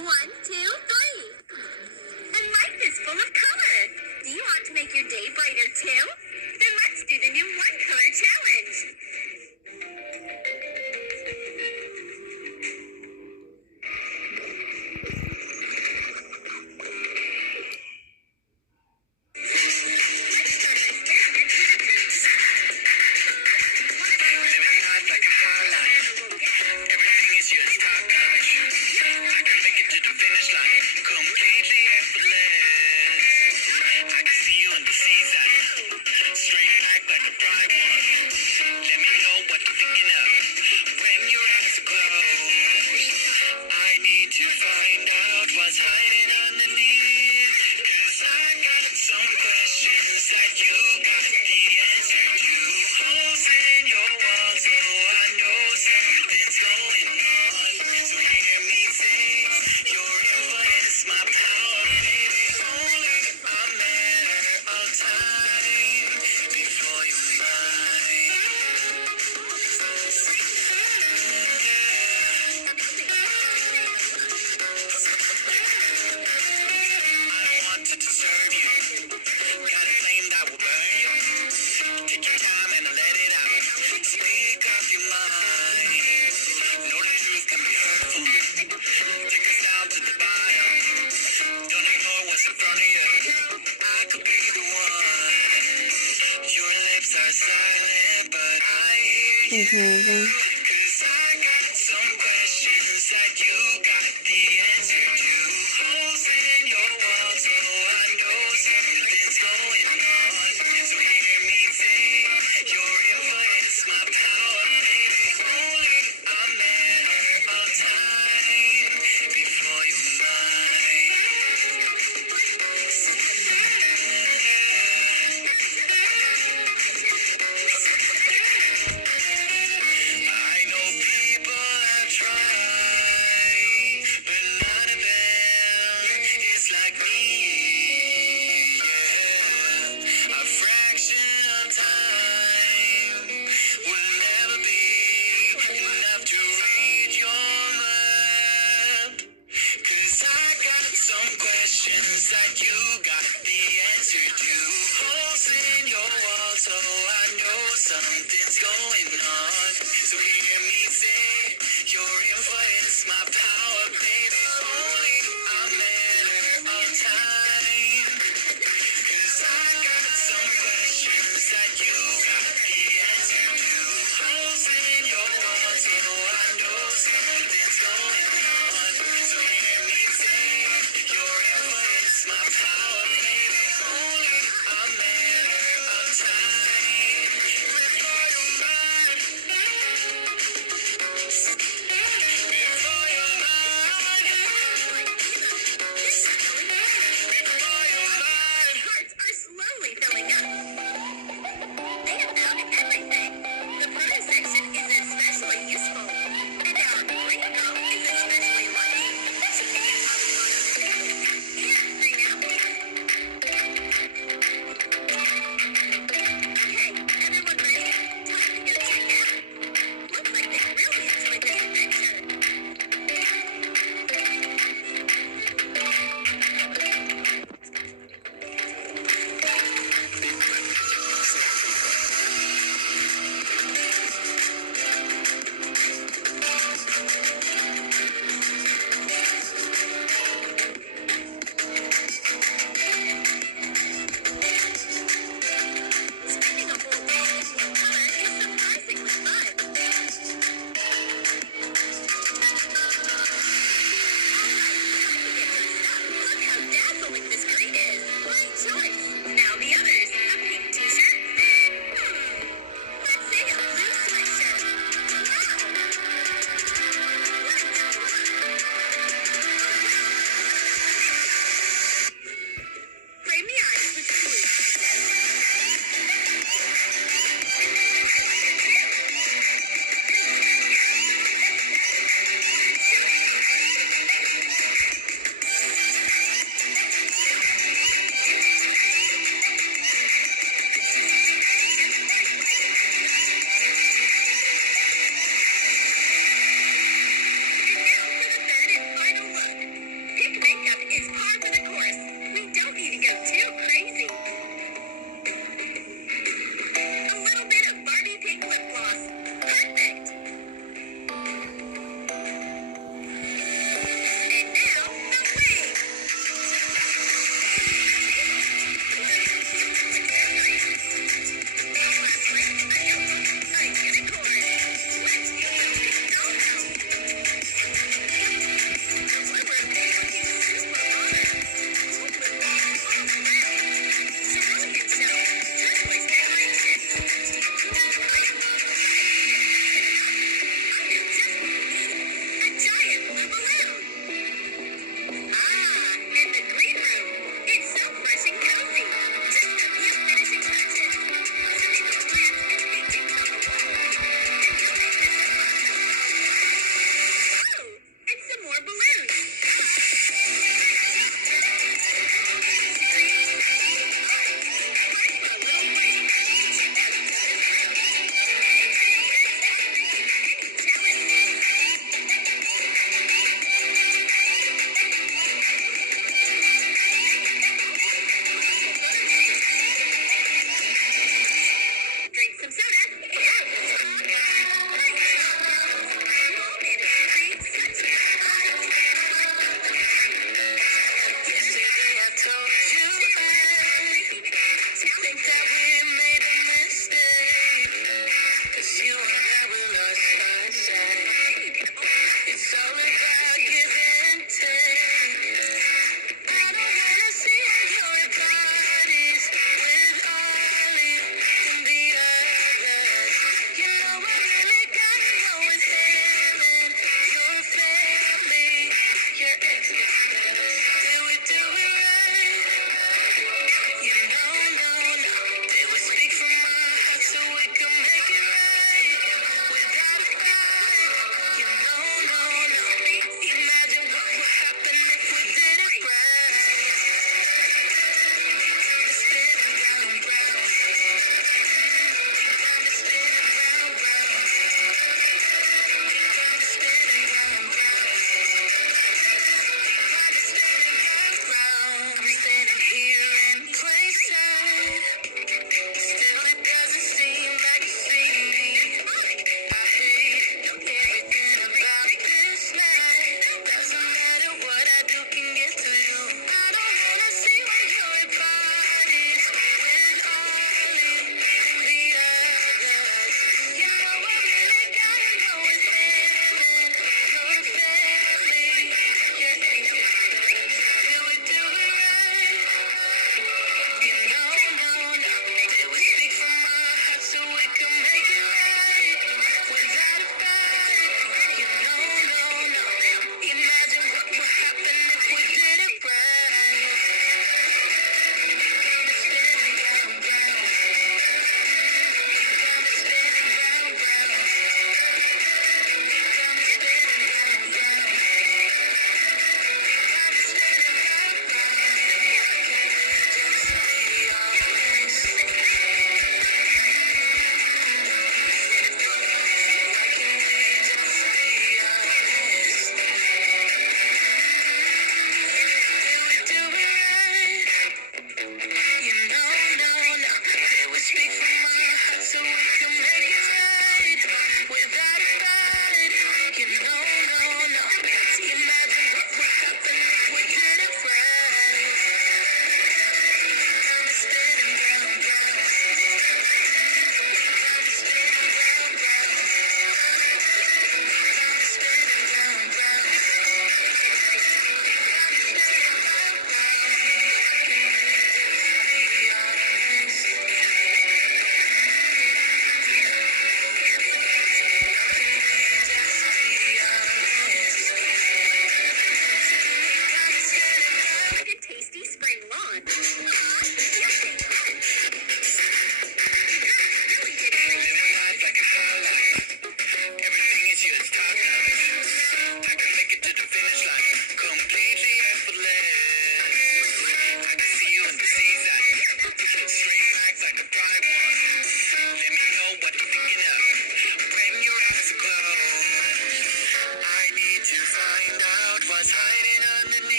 One, two, three. And life is full of color. Do you want to make your day brighter too? Then let's do the new One Color Challenge. Living life like a highlight. Everything is just top notch. I can make it to the finish line completely effortless. I can see you in the seaside, straight back like a bright one. Let me know what you're thinking of when your eyes are closed. I need to find out what's hiding underneath. 'Cause I got some questions that you got the answer to. Holes in your wall, so I know something's going on. So hear me say, your influence, my power, baby. Only a matter of time before you're mine. I wanted to serve you. Got a flame that will burn you. Take your time and let it out. Speak up your mind. Know the truth can be hurtful. Take us down to the bottom. Don't ignore what's in front of you. I could be the one. Your lips are silent, but I hear you. 'Cause I got some questions that you got the answer to. Holes in your wall, so I know something's going on. So hear me say, your influence, my power, baby. Only a matter of time before you're mine. I know people have tried, but none of them is like me. Yeah. A fraction of time will never be enough to read your map. 'Cause I got some questions that you got the answer to. Holes in your wall, so I know something's going on. So hear me say, your influence, my power, baby. Only a matter of time. 'Cause I got some questions that you got the answer to. Holes in your wall, so I know something's going on. So hear me say, your influence, my power, baby. Only a matter of time before you're mine. Before you're mine.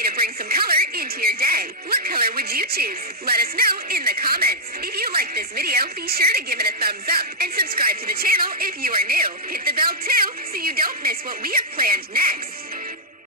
way to bring some color into your day. What color would you choose? Let us know in the comments. If you like this video, be sure to give it a thumbs up and subscribe to the channel if you are new. Hit the bell too so you don't miss what we have planned next.